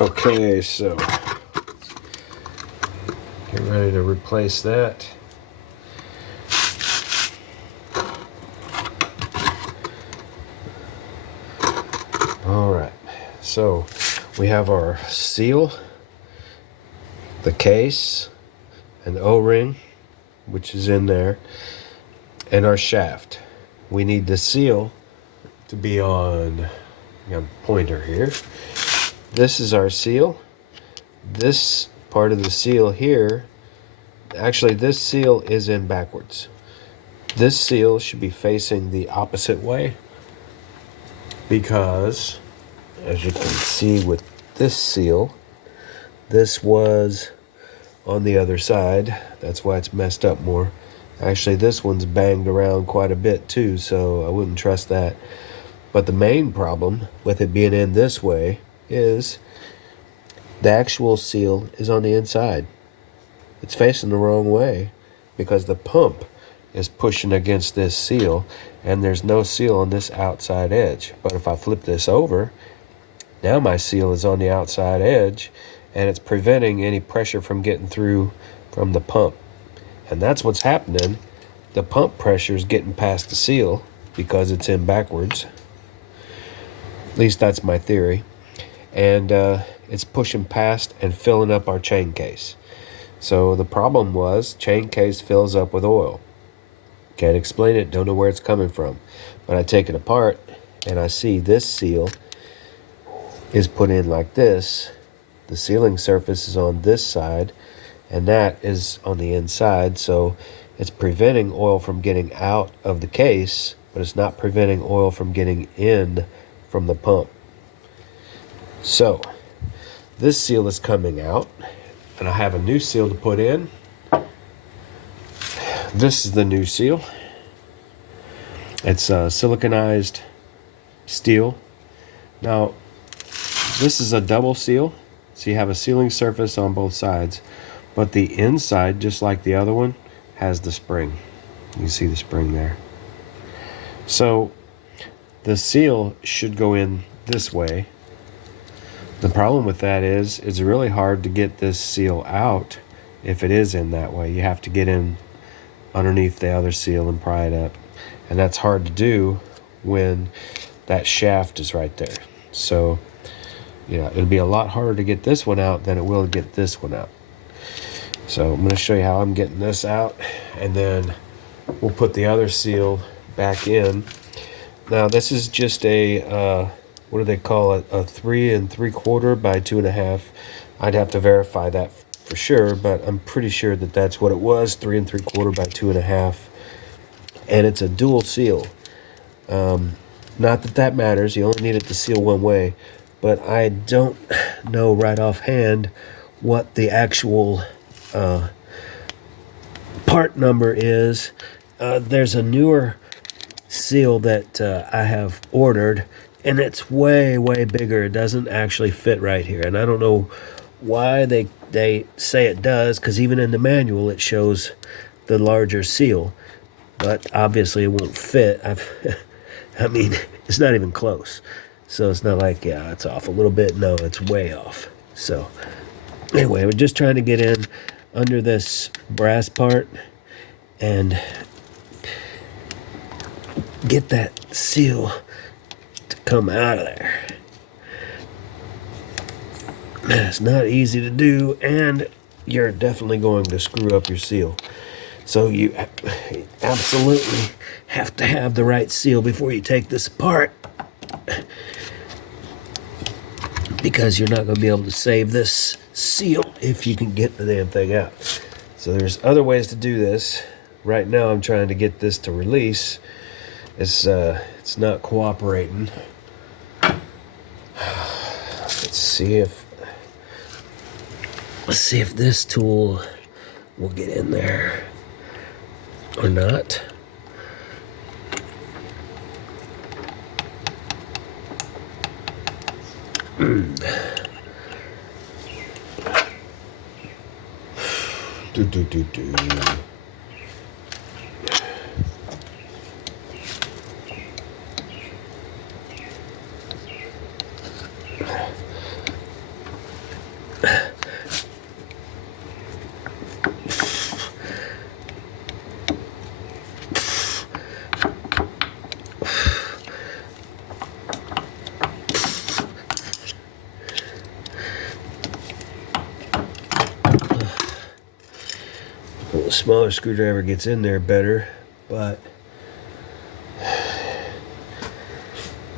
Okay, so get ready to replace that. All right, so we have our seal, the case, an O-ring, which is in there, and our shaft. We need the seal to be on, I got a pointer here. This is our seal. This part of the seal here, actually this seal is in backwards. This seal should be facing the opposite way because, as you can see with this seal, this was on the other side. That's why it's messed up more. Actually, this one's banged around quite a bit too, so I wouldn't trust that. But the main problem with it being in this way is the actual seal is on the inside. It's facing the wrong way because the pump is pushing against this seal and there's no seal on this outside edge. But if I flip this over, now my seal is on the outside edge and it's preventing any pressure from getting through from the pump. And that's what's happening. The pump pressure is getting past the seal because it's in backwards. At least that's my theory. And it's pushing past and filling up our chain case. So the problem was chain case fills up with oil. Can't explain it, don't know where it's coming from. But I take it apart and I see this seal is put in like this. The sealing surface is on this side and that is on the inside. So it's preventing oil from getting out of the case, but it's not preventing oil from getting in from the pump. So this seal is coming out and I have a new seal to put in. This is the new seal. It's siliconized steel. Now, this is a double seal, so you have a sealing surface on both sides, but the inside, just like the other one, has the spring. You can see the spring there. So the seal should go in this way. The problem with that is it's really hard to get this seal out if it is in that way. You have to get in underneath the other seal and pry it up. And that's hard to do when that shaft is right there. So, yeah, it'll be a lot harder to get this one out than it will to get this one out. So I'm going to show you how I'm getting this out, and then we'll put the other seal back in. Now this is just a, what do they call it? A 3 3/4 by 2.5. I'd have to verify that for sure, but I'm pretty sure that that's what it was, 3 3/4 by 2.5. And it's a dual seal. Not that that matters, you only need it to seal one way, but I don't know right offhand what the actual part number is. There's a newer seal that I have ordered, and it's way bigger. It doesn't actually fit right here, and I don't know why they say it does, because even in the manual it shows the larger seal, but obviously it won't fit. I mean, it's not even close. So it's not like, yeah, it's off a little bit. No, it's way off. So anyway, we're just trying to get in under this brass part and get that seal to come out of there. It's not easy to do, and you're definitely going to screw up your seal. So you absolutely have to have the right seal before you take this apart, because you're not going to be able to save this seal if you can get the damn thing out. So there's other ways to do this. Right now I'm trying to get this to release. It's not cooperating. Let's see if this tool will get in there or not. Do. smaller screwdriver gets in there better, but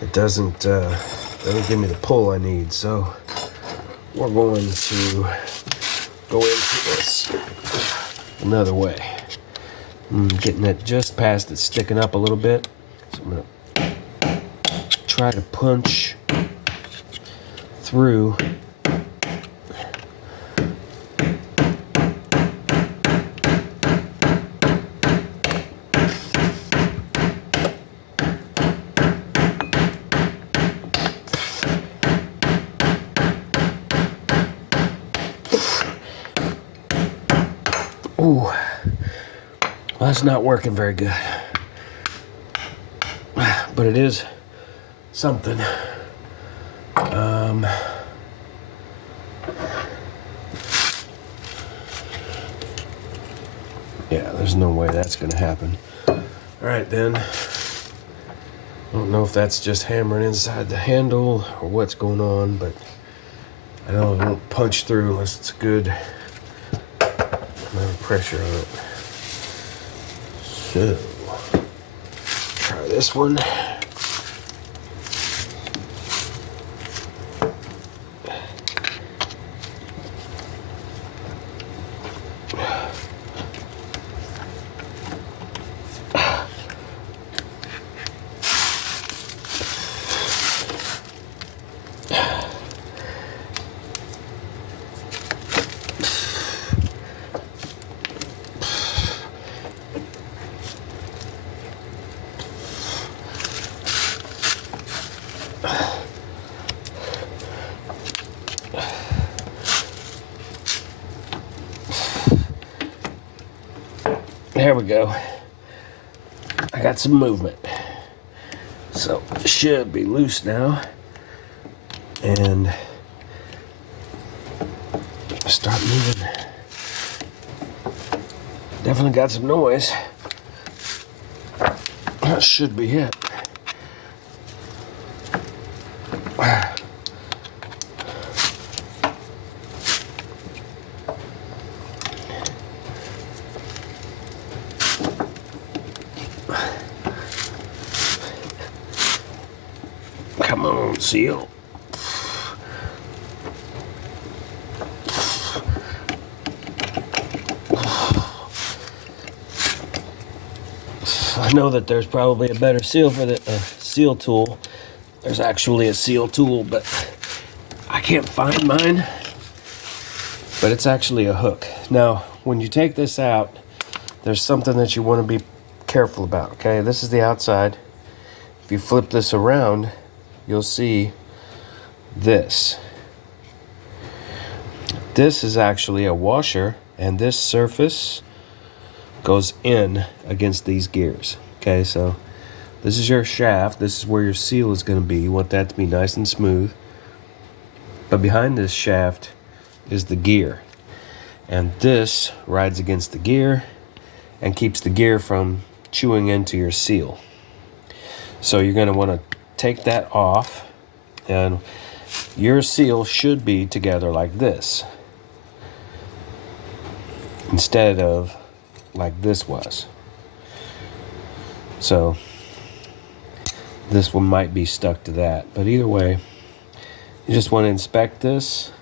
it doesn't give me the pull I need. So we're going to go into this another way. I'm getting it just past it sticking up a little bit. So I'm going to try to punch through. Ooh, well, that's not working very good, but it is something. Yeah, there's no way that's gonna happen. All right then. I don't know if that's just hammering inside the handle or what's going on, but I know it won't punch through unless it's a good amount of pressure on it. So, try this one. There we go. I got some movement. So it should be loose now. And start moving. Definitely got some noise. That should be it. Come on, seal. I know that there's probably a better seal for the seal tool. There's actually a seal tool, but I can't find mine. But it's actually a hook. Now, when you take this out, there's something that you want to be careful about, okay? This is the outside. If you flip this around, you'll see this. This is actually a washer, and this surface goes in against these gears. Okay, so this is your shaft. This is where your seal is going to be. You want that to be nice and smooth. But behind this shaft is the gear. And this rides against the gear and keeps the gear from chewing into your seal. So you're going to want to take that off, and your seal should be together like this instead of like this was. So this one might be stuck to that, but either way, you just want to inspect this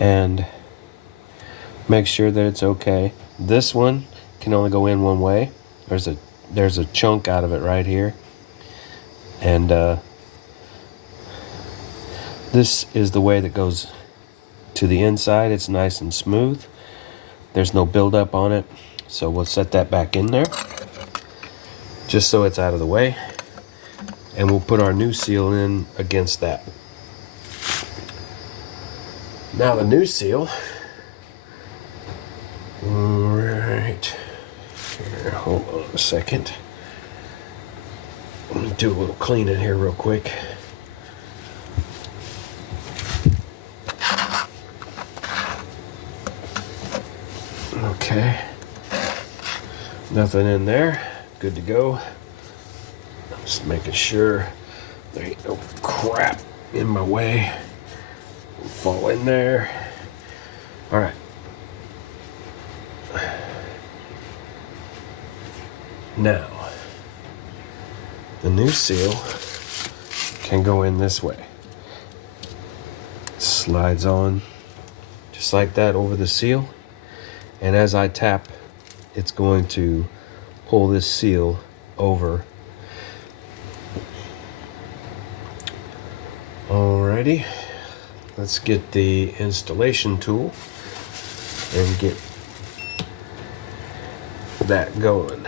and make sure that it's okay. This one can only go in one way. There's a chunk out of it right here, and this is the way that goes to the inside. It's nice and smooth. There's no buildup on it. So we'll set that back in there just so it's out of the way. And we'll put our new seal in against that. Now the new seal. Right here, hold on a second. Let me do a little cleaning here real quick. Okay, nothing in there, good to go. Just making sure there ain't no crap in my way. Fall in there. All right. Now, the new seal can go in this way. Slides on just like that over the seal, and as I tap, it's going to pull this seal over. Alrighty, let's get the installation tool and get that going.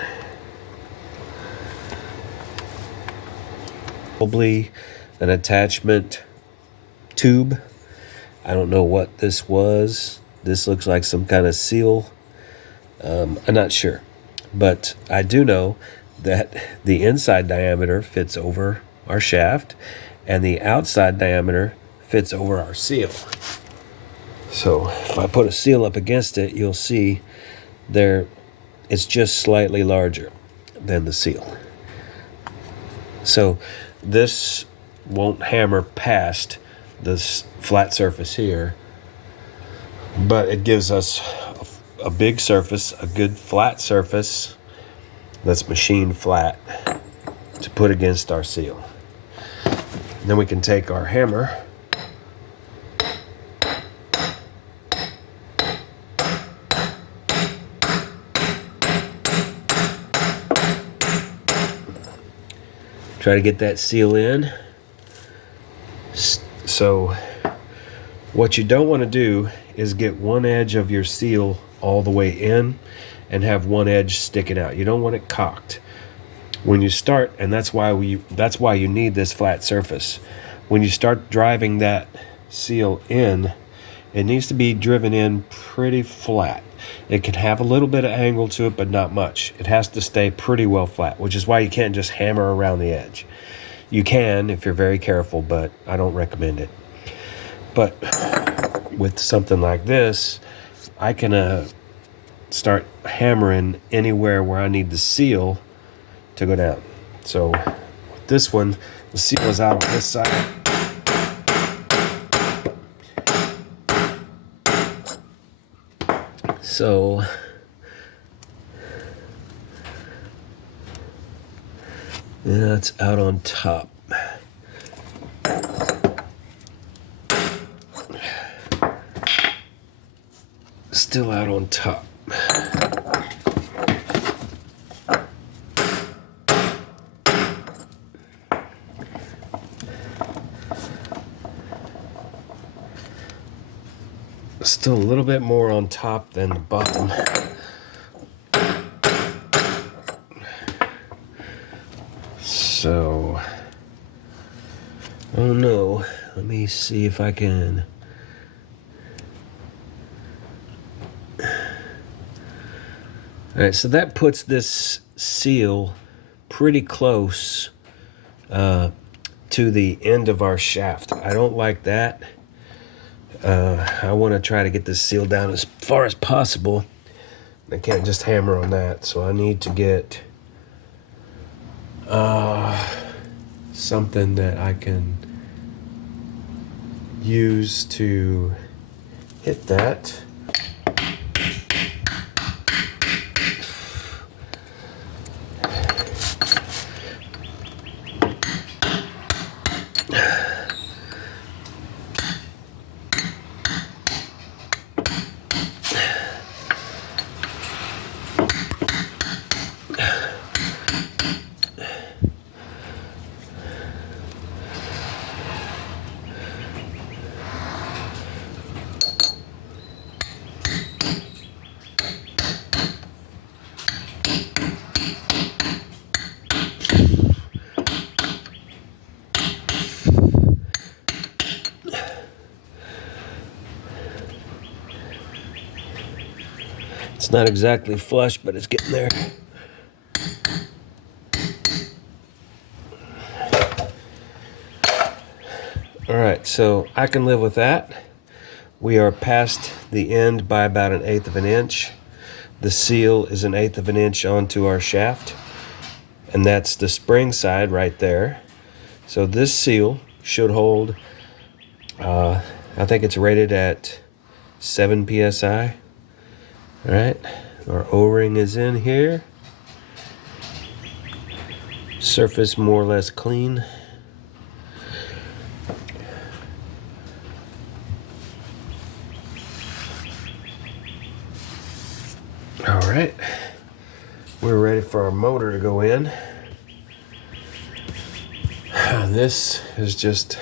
Probably an attachment tube. I don't know what this was. This looks like some kind of seal. I'm not sure, but I do know that the inside diameter fits over our shaft and the outside diameter fits over our seal. So if I put a seal up against it, you'll see there it's just slightly larger than the seal. So this won't hammer past this flat surface here, but it gives us a big surface, a good flat surface that's machined flat to put against our seal. Then we can take our hammer try to get that seal in. So what you don't want to do is get one edge of your seal all the way in and have one edge sticking out. You don't want it cocked. When you start, and that's why you need this flat surface. When you start driving that seal in, it needs to be driven in pretty flat. It can have a little bit of angle to it, but not much. It has to stay pretty well flat, which is why you can't just hammer around the edge. You can if you're very careful, but I don't recommend it. But with something like this, I can start hammering anywhere where I need the seal to go down. So with this one, the seal is out on this side. So yeah, it's out on top. Still out on top. Still a little bit more on top than the bottom. So, oh no, let me see if I can. All right, so that puts this seal pretty close to the end of our shaft. I don't like that. I want to try to get this seal down as far as possible. I can't just hammer on that, so I need to get something that I can use to hit that. It's not exactly flush, but it's getting there. All right, so I can live with that. We are past the end by about 1/8 of an inch. The seal is 1/8 of an inch onto our shaft, and that's the spring side right there. So this seal should hold, I think it's rated at 7 PSI. All right, our O-ring is in here. Surface more or less clean. All right, we're ready for our motor to go in. This is just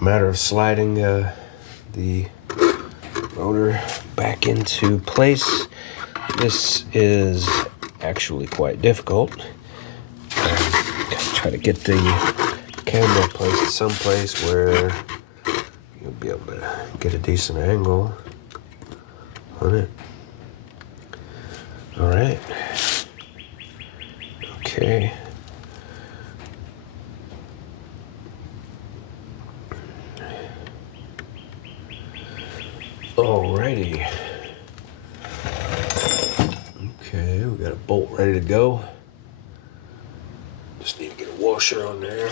a matter of sliding the motor back into place. This is actually quite difficult. Try to get the camera placed someplace where you'll be able to get a decent angle on it. All right. Okay. Alrighty. Okay, we got a bolt ready to go. Just need to get a washer on there.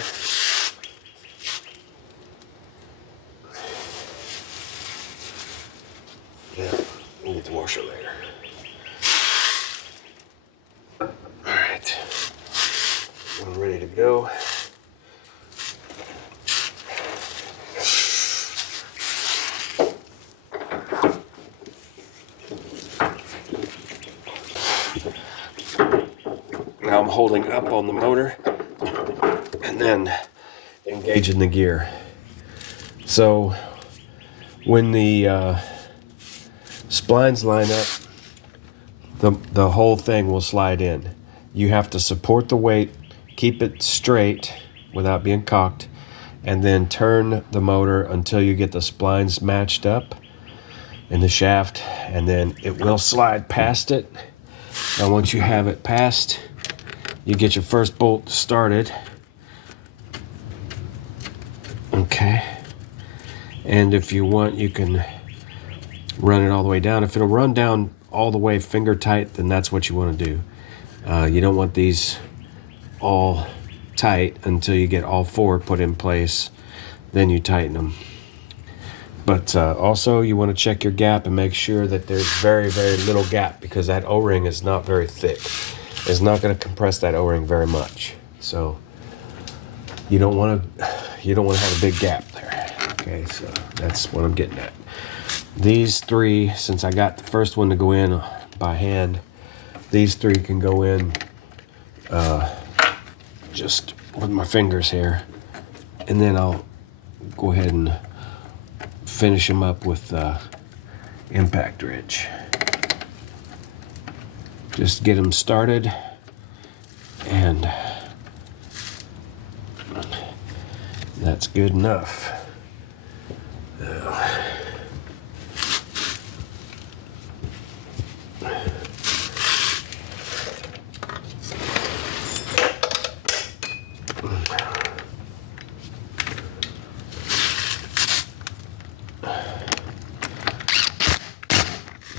Yeah, we'll get the washer later. Alright. I'm ready to go. Now I'm holding up on the motor and then engaging the gear. So when the splines line up, the whole thing will slide in. You have to support the weight, keep it straight without being cocked, and then turn the motor until you get the splines matched up in the shaft, and then it will slide past it. Now once you have it passed, you get your first bolt started. Okay. And if you want, you can run it all the way down. If it'll run down all the way finger tight, then that's what you want to do. You don't want these all tight until you get all four put in place. Then you tighten them. But also you want to check your gap and make sure that there's very, very little gap, because that O-ring is not very thick. It's not going to compress that O-ring very much. So you don't want to have a big gap there. Okay, so that's what I'm getting at. These three, since I got the first one to go in by hand, these three can go in just with my fingers here, and then I'll go ahead and finish them up with impact wrench. Just get them started, and that's good enough.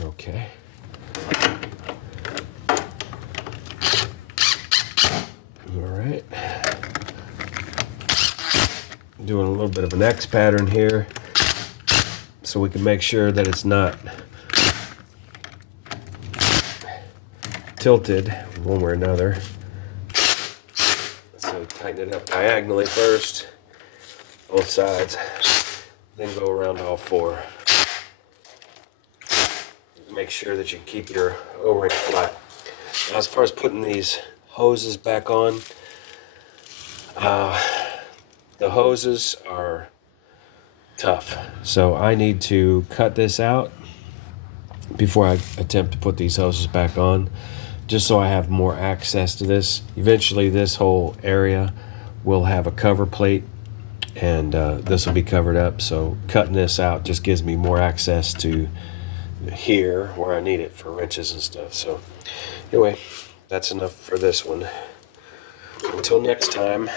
Okay. All right. Doing a little bit of an X pattern here so we can make sure that it's not tilted one way or another. So tighten it up diagonally first, both sides, then go around all four. Make sure that you keep your O-ring flat. Now, as far as putting these hoses back on, the hoses are tough, so I need to cut this out before I attempt to put these hoses back on, just so I have more access to this. Eventually this whole area will have a cover plate, and this will be covered up, so cutting this out just gives me more access to here where I need it for wrenches and stuff. So anyway, that's enough for this one. Until next time.